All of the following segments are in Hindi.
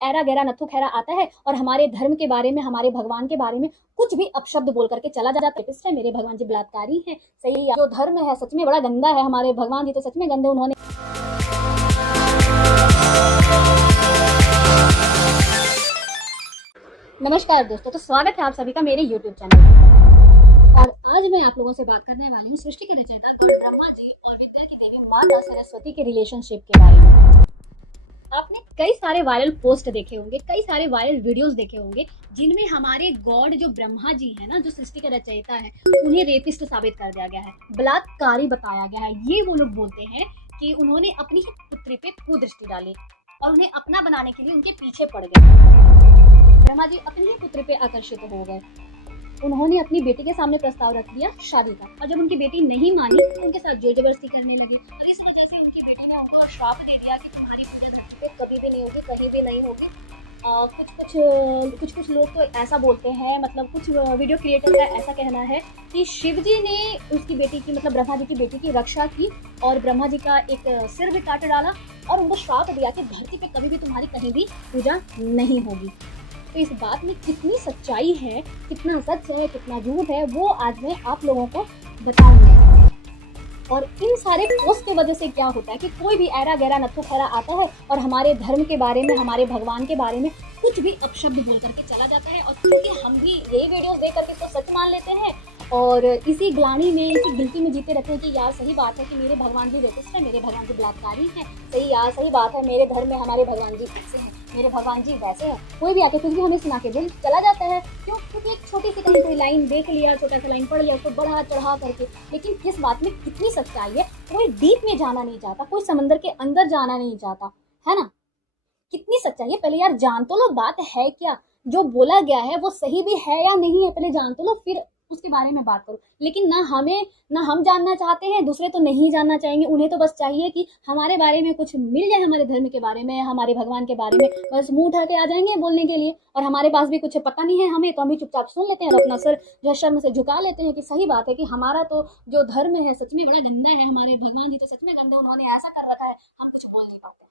ऐरा गैरा नत्थु खैरा आता है और हमारे धर्म के बारे में, हमारे भगवान के बारे में कुछ भी अपशब्द बोल करके चला जाता है। है मेरे भगवान जी बलात्कारी हैं, सही जो धर्म है सच में बड़ा गंदा है, हमारे भगवान जी तो सच में गंदे। उन्होंने नमस्कार दोस्तों, तो स्वागत है आप सभी का मेरे YouTube चैनल पर। और आज मैं आप लोगों से बात करने वाली हूँ सृष्टि के रचयिता ब्रह्मा जी और विद्या की देवी माता सरस्वती के रिलेशनशिप के बारे में। आपने कई सारे वायरल पोस्ट देखे होंगे, कई सारे वायरल वीडियोस देखे होंगे जिनमें हमारे गॉड जो ब्रह्मा जी है ना, जो सृष्टि के रचयिता है, उन्हें रेपिस्ट साबित कर दिया गया है, बलात्कारी बताया गया है। ये वो लोग बोलते हैं कि उन्होंने अपनी ही पुत्री पे कुदृष्टि डाली और उन्हें अपना बनाने के लिए उनके पीछे पड़ गए। ब्रह्मा जी अपनी ही पुत्री पे आकर्षित हो गए। उन्होंने अपनी बेटी के सामने प्रस्ताव रख दिया शादी का, और जब उनकी बेटी नहीं मानी तो उनके साथ जोर जबरदस्ती करने लगी, और इस वजह से उनकी बेटी ने उनको श्राप दे दिया कि तुम्हारी पूजा धरती पे कभी भी नहीं होगी, कहीं भी नहीं होगी। कुछ लोग तो ऐसा बोलते हैं, मतलब कुछ वीडियो क्रिएटर का ऐसा कहना है कि शिव जी ने उसकी बेटी की, मतलब ब्रह्मा जी की बेटी की रक्षा की और ब्रह्मा जी का एक सिर भी काट डाला और उनको श्राप दिया कि धरती पे कभी भी तुम्हारी कहीं भी पूजा नहीं होगी। तो इस बात में कितनी सच्चाई है, कितना सच है, कितना झूठ है, वो आज मैं आप लोगों को बताऊंगी। और इन सारे पोस्ट की वजह से क्या होता है कि कोई भी ऐरा गैरा नत्थु खैरा आता है और हमारे धर्म के बारे में, हमारे भगवान के बारे में कुछ भी अपशब्द बोल करके चला जाता है, और क्योंकि हम भी यही वीडियोस देख करके इसको सच मान लेते हैं और इसी ग्लानि में, इसी गिल्टी में जीते रहते हैं कि यार सही बात है कि मेरे भगवान जी रेपिस्ट है, मेरे भगवान जी बलात्कारी हैं, सही यार सही बात है, मेरे धर्म में हमारे भगवान जी ऐसे हैं, मेरे भगवान जी वैसे हैं। कोई भी आके कुछ भी हमें सुना के बोल चला जाता है। क्यों? क्योंकि एक छोटी सी कहीं कोई लाइन देख लिया, छोटा सा लाइन पढ़ लिया, उसको बढ़ा चढ़ा करके, लेकिन किस बात में कितनी सच्चाई है कोई डीप में जाना नहीं चाहता, कोई समंदर के अंदर जाना नहीं चाहता, है ना। कितनी सच्चाई है पहले यार जान तो लो, बात है क्या, जो बोला गया है वो सही भी है या नहीं है, पहले जान तो लो, फिर उसके बारे में बात करो। लेकिन ना हम जानना चाहते हैं, दूसरे तो नहीं जानना चाहेंगे, उन्हें तो बस चाहिए कि हमारे बारे में कुछ मिल जाए, हमारे धर्म के बारे में, हमारे भगवान के बारे में, बस मुंह उठा के आ जाएंगे बोलने के लिए। और हमारे पास भी कुछ पता नहीं है हमें, तो हम भी चुपचाप सुन लेते हैं और अपना सर जो है शर्म से झुका लेते हैं कि सही बात है कि हमारा तो जो धर्म है सच में बड़ा गंदा है, हमारे भगवान जी तो सच में गंदे, उन्होंने ऐसा कर रखा है, हम कुछ बोल नहीं पाते।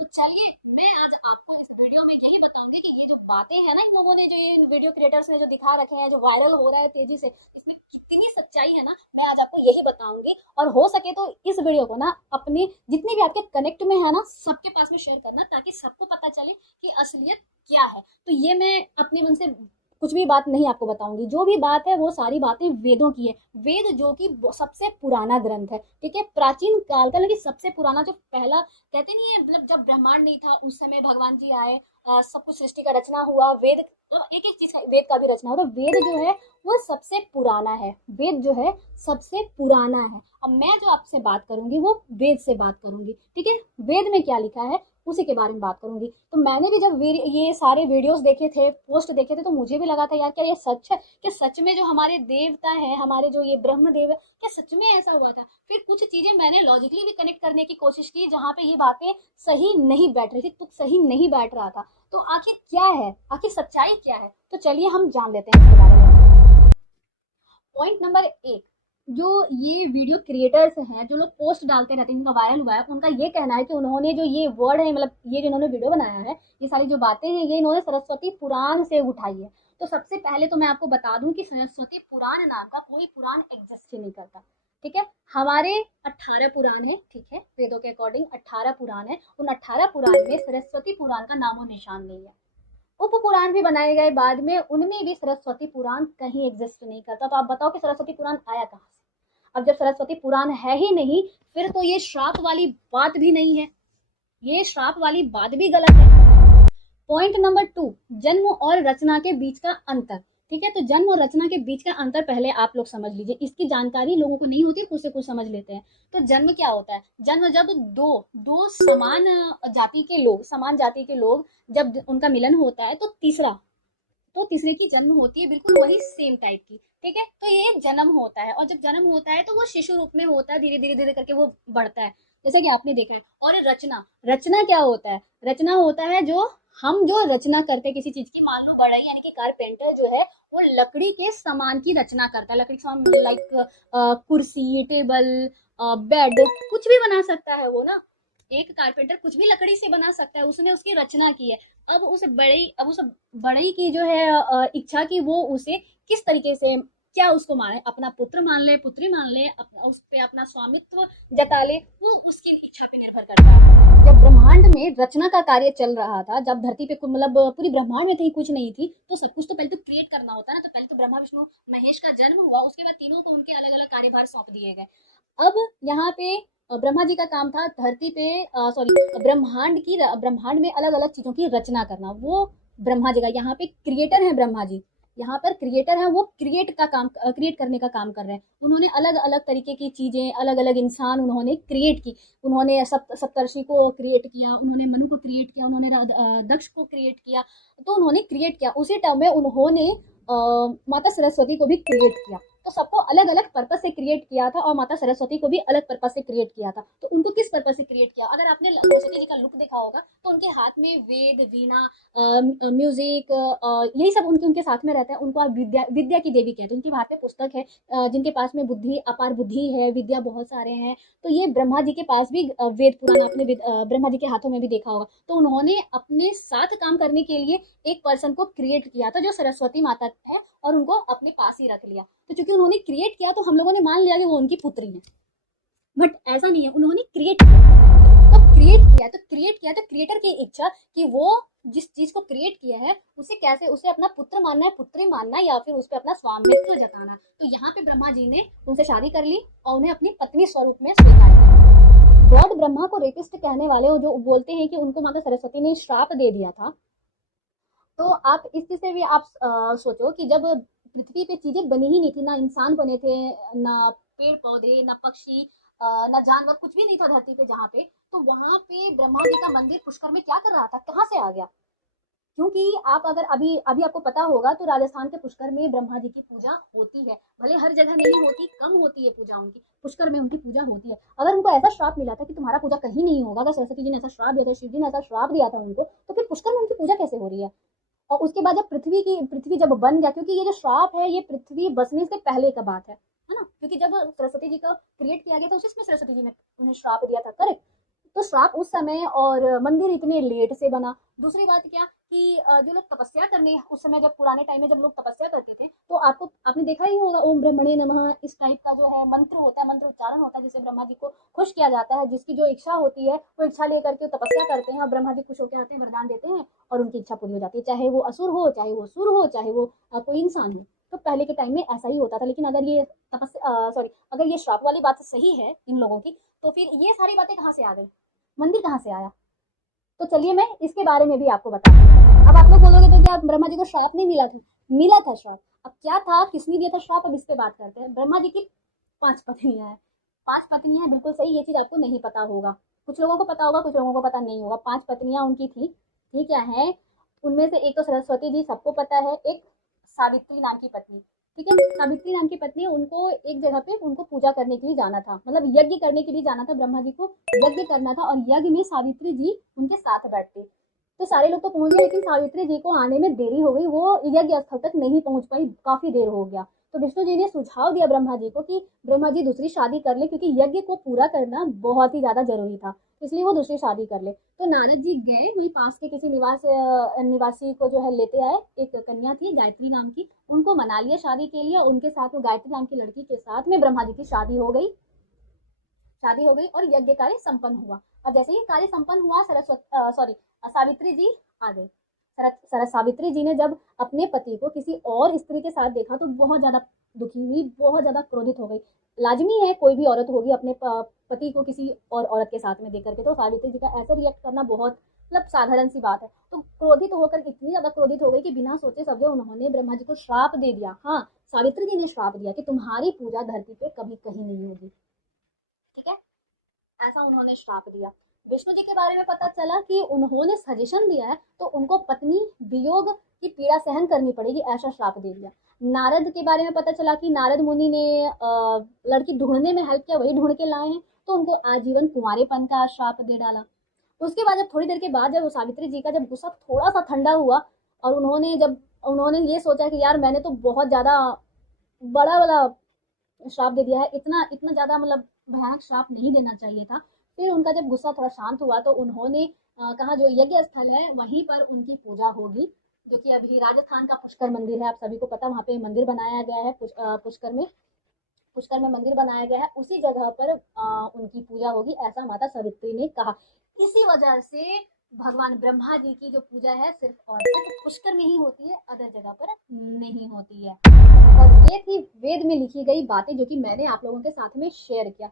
तो चलिए मैं आज आपको इस वीडियो में यही बताऊंगी कि ये जो बातें हैं ना, इन लोगों ने, जो ये वीडियो क्रिएटर्स ने जो दिखा रखे हैं, जो वायरल हो रहा है तेजी से, इसमें कितनी सच्चाई है ना, मैं आज आपको यही बताऊंगी। और हो सके तो इस वीडियो को ना अपने जितने भी आपके कनेक्ट में है ना, सबके पास में शेयर करना, ताकि सबको पता चले कि असलियत क्या है। तो ये मैं अपने मन से कुछ भी बात नहीं आपको बताऊंगी, जो भी बात है वो सारी बातें वेदों की है। वेद जो कि सबसे पुराना ग्रंथ है, ठीक है, प्राचीन काल का, लेकिन सबसे पुराना, जो पहला कहते नहीं है, मतलब जब ब्रह्मांड नहीं था उस समय भगवान जी आए, सब कुछ सृष्टि का रचना हुआ, वेद तो एक एक चीज का, वेद का भी रचना हुआ, तो वेद जो है वो सबसे पुराना है, वेद जो है सबसे पुराना है। अब मैं जो आपसे बात करूंगी वो वेद से बात करूंगी, ठीक है, वेद में क्या लिखा है उसी के बारे में बात करूंगी। तो मैंने भी जब ये सारे वीडियोस देखे थे, पोस्ट देखे थे, तो मुझे भी लगा था यार क्या ये सच है, क्या सच में जो हमारे देवता है, हमारे जो ये ब्रह्म देव है, क्या सच में ऐसा हुआ था। फिर कुछ चीजें मैंने लॉजिकली भी कनेक्ट करने की कोशिश की, जहाँ पे ये बातें सही नहीं बैठ रही थी, तुक सही नहीं बैठ रहा था। तो आखिर क्या है, आखिर सच्चाई क्या है, तो चलिए हम जान लेते हैं इसके बारे में। पॉइंट नंबर एक, जो ये वीडियो क्रिएटर्स हैं, जो लोग पोस्ट डालते रहते हैं, जिनका वायरल हुआ है, उनका ये कहना है कि उन्होंने जो ये वर्ड है, मतलब ये जो इन्होंने वीडियो बनाया है, ये सारी जो बातें हैं, ये इन्होंने सरस्वती पुराण से उठाई है। तो सबसे पहले तो मैं आपको बता दूं कि सरस्वती पुराण नाम का कोई पुराण एग्जिस्ट ही नहीं करता, ठीक है। हमारे 18 पुराण है, ठीक है, वेदों के अकॉर्डिंग 18 पुराण है, उन 18 पुराण में सरस्वती पुराण का नामो निशान नहीं है। उप पुराण भी बनाए गए बाद में, उनमें भी सरस्वती पुराण कहीं एग्जिस्ट नहीं करता। तो आप बताओ कि सरस्वती पुराण आया कहाँ से। अब जब सरस्वती पुराण है ही नहीं, फिर तो ये श्राप वाली बात भी नहीं है, ये श्राप वाली बात भी गलत है। पॉइंट नंबर टू, जन्म और रचना के बीच का अंतर, ठीक है। तो जन्म और रचना के बीच का अंतर पहले आप लोग समझ लीजिए, इसकी जानकारी लोगों को नहीं होती, खुद से कुछ समझ लेते हैं। तो जन्म क्या होता है, जन्म जब दो दो समान जाति के लोग, समान जाति के लोग जब उनका मिलन होता है, तो तीसरे की जन्म होती है, बिल्कुल वही सेम टाइप की, ठीक है। तो ये जन्म होता है, और जब जन्म होता है तो वो शिशु रूप में होता है, धीरे धीरे धीरे करके वो बढ़ता है, जैसे कि आपने देखा है। और रचना, रचना क्या होता है, रचना होता है जो हम जो रचना करते हैं किसी चीज की, मान लो बढ़ई यानी कि कारपेंटर जो है वो लकड़ी के सामान की रचना करता है, लकड़ी के सामान लाइक कुर्सी, टेबल, बेड, कुछ भी बना सकता है वो ना। एक कारपेंटर कुछ भी लकड़ी से बना सकता है, उसने उसकी रचना की है। अब उस बड़ई की जो है इच्छा की वो उसे किस तरीके से क्या उसको माने, अपना पुत्र मान ले, पुत्री मान ले, उस पे अपना स्वामित्व जता ले, वो उसकी इच्छा पे निर्भर करता है। जब ब्रह्मांड में रचना का कार्य चल रहा था, जब धरती पे मतलब पूरी ब्रह्मांड में कहीं कुछ नहीं थी, तो सब कुछ तो पहले तो क्रिएट करना होता है ना। तो पहले तो ब्रह्मा विष्णु महेश का जन्म हुआ, उसके बाद तीनों को उनके अलग अलग कार्यभार सौंप दिए गए। अब यहाँ पे ब्रह्मा जी का काम था धरती पे सॉरी ब्रह्मांड में अलग अलग चीजों की रचना करना, वो ब्रह्मा जी का। यहाँ पे क्रिएटर है ब्रह्मा जी, यहाँ पर क्रिएटर है, वो क्रिएट करने का काम कर रहे हैं। उन्होंने अलग अलग तरीके की चीजें, अलग अलग इंसान उन्होंने क्रिएट की। उन्होंने सप्तर्षि को क्रिएट किया, उन्होंने मनु को क्रिएट किया, उन्होंने दक्ष को क्रिएट किया। तो उन्होंने क्रिएट किया, उसी टाइम में उन्होंने माता सरस्वती को भी क्रिएट किया। तो सबको अलग अलग पर्पज से क्रिएट किया था, और माता सरस्वती को भी अलग पर्पज से क्रिएट किया था। तो उनको किस पर्पज से क्रिएट किया, अगर आपने सरस्वती जी का लुक देखा होगा तो उनके हाथ में वेद, वीणा, म्यूजिक, यही सब उनके उनके साथ में रहता है। उनको आप विद्या विद्या की देवी कहते हैं। उनके हाथ में पुस्तक है, जिनके पास में बुद्धि, अपार बुद्धि है, विद्या बहुत सारे हैं। तो ये ब्रह्मा जी के पास भी वेद पुराण आपने ब्रह्मा जी के हाथों में भी देखा होगा। तो उन्होंने अपने साथ काम करने के लिए एक पर्सन को क्रिएट किया था, जो सरस्वती माता है, और उनको अपने पास ही रख लिया। तो चूंकि उन्होंने क्रिएट किया तो हम लोगों ने मान लिया कि वो उनकी पुत्री है, बट ऐसा नहीं है। उन्होंने क्रिएट किया, तो क्रिएटर की इच्छा कि वो जिस चीज को क्रिएट किया है उसे कैसे, उसे अपना पुत्र मानना है, पुत्री मानना है, या फिर उस पर अपना स्वामित्व जताना। तो यहाँ पे ब्रह्मा जी ने उनसे शादी कर ली और उन्हें अपनी पत्नी स्वरूप में स्वीकार किया। गॉड ब्रह्मा को रेपिस्ट कहने वाले, जो बोलते हैं कि उनको माता सरस्वती ने श्राप दे दिया था। तो आप इस चीज से भी आप सोचो कि जब पृथ्वी पे चीजें बनी ही नहीं थी, ना इंसान बने थे, ना पेड़ पौधे, ना पक्षी, ना जानवर, कुछ भी नहीं था धरती पे जहाँ पे। तो वहां पे ब्रह्मा जी का मंदिर पुष्कर में क्या कर रहा था, कहाँ से आ गया? क्योंकि आप अगर अभी अभी आपको पता होगा तो राजस्थान के पुष्कर में ब्रह्मा जी की पूजा होती है। भले हर जगह नहीं होती, कम होती है पूजा उनकी, पुष्कर में उनकी पूजा होती है। अगर उनको ऐसा श्राप मिला था कि तुम्हारा पूजा कहीं नहीं होगा, अगर सरस्वती जी ने ऐसा श्राप दिया था, शिव जी ने ऐसा श्राप दिया था उनको, तो फिर पुष्कर में उनकी पूजा कैसे हो रही है? और उसके बाद जब पृथ्वी जब बन गया, क्योंकि ये जो श्राप है ये पृथ्वी बसने से पहले का बात है ना। क्योंकि जब सरस्वती जी का क्रिएट किया गया था उसमें सरस्वती जी ने उन्हें श्राप दिया था, करेक्ट। तो श्राप उस समय, और मंदिर इतने लेट से बना। दूसरी बात क्या कि जो लोग तपस्या करने उस समय, जब पुराने टाइम में जब लोग तपस्या करते थे, तो आपने देखा ही होगा ओम ब्रह्मणे नमः इस टाइप का जो है मंत्र होता है, मंत्र उच्चारण होता है, जिससे ब्रह्मा जी को खुश किया जाता है। जिसकी जो इच्छा होती है वो इच्छा लेकर के तपस्या करते हैं और ब्रह्मा जी खुश होकर आते हैं, वरदान देते हैं और उनकी इच्छा पूरी हो जाती है। चाहे वो असुर हो, चाहे वो सुर हो, चाहे वो कोई इंसान हो। तो पहले के टाइम में ऐसा ही होता था। लेकिन अगर ये अगर ये श्राप वाली बात सही है इन लोगों की, तो फिर ये सारी बातें कहाँ से आ गई, मंदिर कहाँ से आया? तो चलिए मैं इसके बारे में भी आपको बताती हूँ। अब आप लोग बोलोगे तो क्या ब्रह्मा जी को श्राप नहीं मिला था? मिला था श्राप। अब क्या था, किसने दिया था श्राप, अब इस पे बात करते हैं। ब्रह्मा जी की 5 पत्नियां हैं। 5 पत्नियां हैं, बिल्कुल सही। ये चीज आपको नहीं पता होगा, कुछ लोगों को पता होगा, कुछ लोगों को पता नहीं होगा। 5 पत्नियां उनकी थी। ठीक है, उनमें से एक तो सरस्वती जी, सबको पता है। एक सावित्री नाम की पत्नी, ठीक है, सावित्री नाम की पत्नी, उनको एक जगह पे उनको पूजा करने के लिए जाना था, मतलब यज्ञ करने के लिए जाना था। ब्रह्मा जी को यज्ञ करना था और यज्ञ में सावित्री जी उनके साथ बैठती। तो सारे लोग तो पहुंच गए, लेकिन सावित्री जी को आने में देरी हो गई, वो यज्ञ स्थल तक नहीं पहुंच पाई, काफी देर हो गया। तो विष्णु जी ने सुझाव दिया ब्रह्मा जी को कि ब्रह्मा जी दूसरी शादी कर ले, क्योंकि यज्ञ को पूरा करना बहुत ही ज्यादा जरूरी था, इसलिए वो दूसरी शादी कर ले। तो नारद जी गए, वही पास के किसी निवासी को जो है लेते आए। एक कन्या थी गायत्री नाम की, उनको मना लिया शादी के लिए। उनके साथ में गायत्री नाम की लड़की के साथ में ब्रह्मा जी की शादी हो गई और यज्ञ कार्य संपन्न हुआ। और जैसे ही कार्य संपन्न हुआ, सावित्री जी आ गई। सावित्री जी ने जब अपने पति को किसी और स्त्री के साथ देखा तो बहुत ज्यादा दुखी हुई, बहुत ज्यादा क्रोधित हो गई। लाजमी है, कोई भी औरत होगी अपने पति को किसी और औरत के साथ में देख करके, तो सावित्री जी का ऐसे रिएक्ट करना बहुत मतलब साधारण सी बात है। तो क्रोधित होकर इतनी ज्यादा क्रोधित हो गई कि बिना सोचे समझे उन्होंने ब्रह्मा जी को श्राप दे दिया। हाँ, सावित्री जी ने श्राप दिया कि तुम्हारी पूजा धरती पे कभी कहीं नहीं होगी। ठीक है, ऐसा उन्होंने श्राप दिया। विष्णु जी के बारे में पता चला कि उन्होंने सजेशन दिया है तो उनको पत्नी वियोग की पीड़ा सहन करनी पड़ेगी, ऐसा श्राप दे दिया। नारद के बारे में पता चला कि नारद मुनि ने लड़की ढूंढने में हेल्प किया, वही ढूंढ के लाए हैं, तो उनको आजीवन कुंवारेपन का श्राप दे डाला। उसके बाद जब थोड़ी देर के बाद जब सावित्री जी का जब गुस्सा थोड़ा सा ठंडा हुआ और उन्होंने ये सोचा कि यार मैंने तो बहुत ज्यादा बड़ा वाला श्राप दे दिया है, इतना इतना ज्यादा मतलब भयानक श्राप नहीं देना चाहिए था। फिर उनका जब गुस्सा थोड़ा शांत हुआ तो उन्होंने कहा जो यज्ञ स्थल है वहीं पर उनकी पूजा होगी, जो कि अभी राजस्थान का पुष्कर मंदिर है, आप सभी को पता, वहाँ पे मंदिर बनाया गया है पुष्कर में मंदिर बनाया गया है, उसी जगह पर उनकी पूजा होगी, ऐसा माता सावित्री ने कहा। इसी वजह से भगवान ब्रह्मा जी की जो पूजा है सिर्फ और सिर्फ पुष्कर में ही होती है, अदर जगह पर नहीं होती है। और ये थी वेद में लिखी गई बातें जो कि मैंने आप लोगों के साथ में शेयर किया।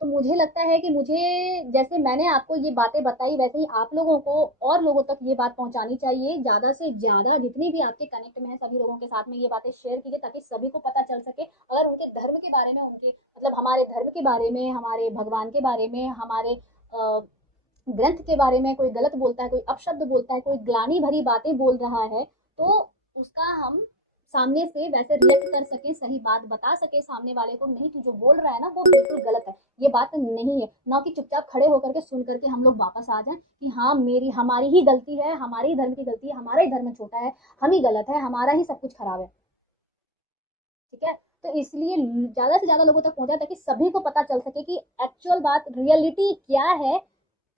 तो मुझे लगता है कि मुझे, जैसे मैंने आपको ये बातें बताई वैसे ही आप लोगों को और लोगों तक ये बात पहुंचानी चाहिए, ज्यादा से ज्यादा जितने भी आपके कनेक्ट में है सभी लोगों के साथ में ये बातें शेयर कीजिए ताकि सभी को पता चल सके। अगर उनके धर्म के बारे में, उनके मतलब हमारे धर्म के बारे में, हमारे भगवान के बारे में, हमारे ग्रंथ के बारे में कोई गलत बोलता है, कोई अपशब्द बोलता है, कोई ग्लानि भरी बातें बोल रहा है, तो उसका हम सामने से वैसे रिएक्ट कर सके, सही बात बता सके सामने वाले को, नहीं तू जो बोल रहा है ना वो बिल्कुल गलत है, ये बात नहीं है, ना कि चुपचाप खड़े होकर के सुन करके हम लोग वापस आ जाएं कि हाँ मेरी हमारी ही गलती है, हमारे ही धर्म की गलती है, हमारा ही धर्म छोटा है, हम ही गलत है, हमारा ही सब कुछ खराब है। ठीक है, तो इसलिए ज्यादा से ज्यादा लोगों तक पहुंचा ताकि सभी को पता चल सके कि एक्चुअल बात रियलिटी क्या है।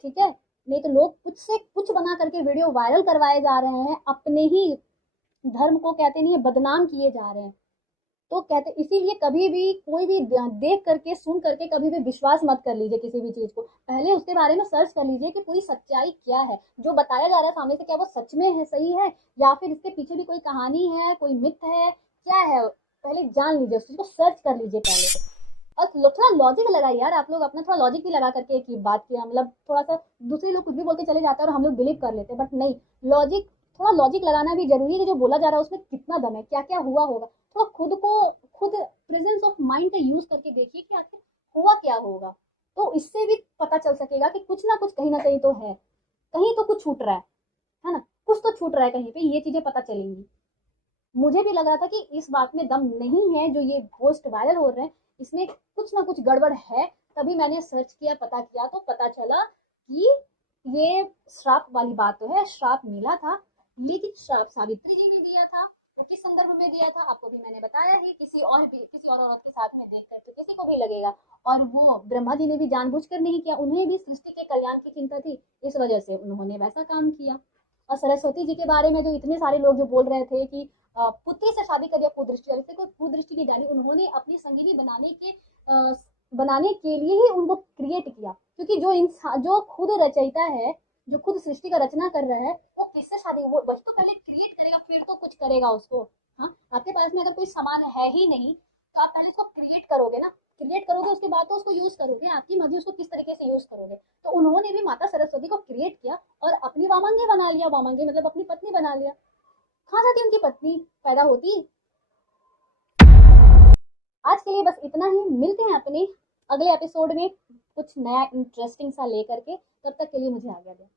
ठीक है, नहीं तो लोग कुछ से कुछ बना करके वीडियो वायरल करवाए जा रहे हैं, अपने ही धर्म को कहते नहीं है बदनाम किए जा रहे हैं। तो कहते इसीलिए कभी भी कोई भी देख करके सुन करके कभी भी विश्वास मत कर लीजिए किसी भी चीज को, पहले उसके बारे में सर्च कर लीजिए कि पूरी सच्चाई क्या है, जो बताया जा रहा है सामने से क्या वो सच में है, सही है, या फिर इसके पीछे भी कोई कहानी है, कोई मिथ है, क्या है, पहले जान लीजिए, उस चीज को सर्च कर लीजिए पहले। और थोड़ा लॉजिक लगाइए यार, आप लोग अपना थोड़ा लॉजिक भी लगा करके एक बात किया, मतलब थोड़ा सा दूसरे लोग कुछ भी बोल के चले जाते हैं और हम लोग बिलीव कर लेते हैं, बट नहीं, लॉजिक, थोड़ा लॉजिक लगाना भी जरूरी है कि जो बोला जा रहा है उसमें कितना दम है, क्या क्या हुआ होगा, थोड़ा खुद प्रेजेंस ऑफ माइंड का यूज करके देखिए कि आखिर हुआ क्या होगा, तो इससे भी पता चल सकेगा कि कुछ ना कुछ कहीं ना कहीं तो है, कहीं तो कुछ छूट रहा है ना, कुछ तो छूट रहा है कहीं पे, ये चीजें पता चलेंगी। मुझे भी लग रहा था कि इस बात में दम नहीं है, जो ये पोस्ट वायरल हो रहे हैं इसमें कुछ ना कुछ गड़बड़ है, तभी मैंने सर्च किया, पता किया, तो पता चला कि ये श्राप वाली बात तो है, श्राप मिला था, लेकिन श्राप सावित्री जी ने दिया था, तो किस संदर्भ में दिया था आपको भी मैंने बताया ही, किसी और औरत के साथ में देख कर तो किसी को भी लगेगा, और वो ब्रह्मा जी ने भी जानबूझकर नहीं किया, उन्हें भी सृष्टि के कल्याण की चिंता थी, इस वजह से उन्होंने वैसा काम किया। और सरस्वती जी के बारे में जो इतने सारे लोग जो बोल रहे थे कि पुत्री से शादी कर दिया कुदृष्टि वाली से, कोई कुदृष्टि की डाली, उन्होंने अपनी संगिनी बनाने के लिए ही उनको क्रिएट किया, क्योंकि जो इंसान जो खुद रचयिता है, जो खुद सृष्टि का रचना कर रहा है, वो किससे शादी, वो वही तो पहले क्रिएट करेगा फिर तो कुछ करेगा उसको। हाँ, आपके पास में अगर कोई सामान है ही नहीं तो आप पहले उसको क्रिएट करोगे ना, क्रिएट करोगे उसके बाद तो उसको यूज करोगे, आपकी मर्जी उसको किस तरीके से यूज करोगे। तो उन्होंने भी माता सरस्वती को क्रिएट किया और अपनी वामांगी बना लिया, वामांगी मतलब अपनी पत्नी बना लिया, कहाँ जाती उनकी पत्नी पैदा होती। आज के लिए बस इतना ही, मिलते हैं अपने अगले एपिसोड में कुछ नया इंटरेस्टिंग सा लेकर के, तब तक के लिए मुझे आज्ञा दो।